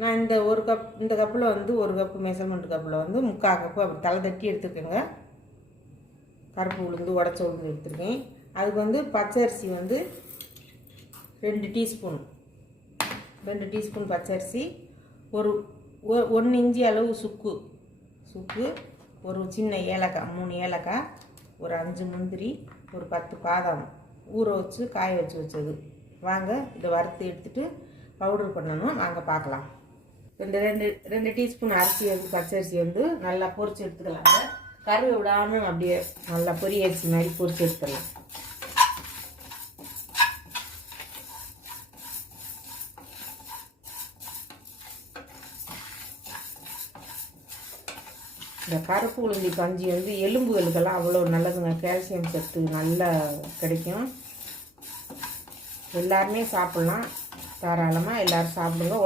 நான் இந்த கப்பில் வந்து 1 கப்பு மெஷர்மெண்ட் கப்பில் வந்து 3/4 கப்பு அப்படி தலை தட்டி எடுத்துக்கோங்க. கருப்பு உளுந்து உடச்ச உளுந்து எடுத்துருக்கேன். அதுக்கு வந்து பச்சரிசி வந்து 2 டீஸ்பூன் பச்சரிசி, 1 இன்ச்சு அளவு சுக்கு, ஒரு சின்ன ஏலக்காய், 3 ஏலக்காய், ஒரு 5 முந்திரி, ஒரு 10 பாதாம் ஊற வச்சு காய வச்சது. வாங்க இதை வறுத்து எடுத்துகிட்டு பவுடர் பண்ணணும். வாங்க பார்க்கலாம். ரெண்டு டீஸ்பூன் அரிசி வந்து பச்சரிசி வந்து நல்லா பொரிச்சு எடுத்துக்கலாங்க. கருவை விடாமல் அப்படியே நல்லா பொரிய அரிசி மாதிரி பொரிச்சு எடுத்துடலாம். இந்த கருப்பு உளுந்தி கஞ்சி வந்து எலும்புகளுக்கெல்லாம் அவ்வளோ நல்லதுங்க. கால்சியம் சத்து நல்லா கிடைக்கும். எல்லாருமே சாப்பிட்லாம், தாராளமாக எல்லோரும் சாப்பிடுங்க.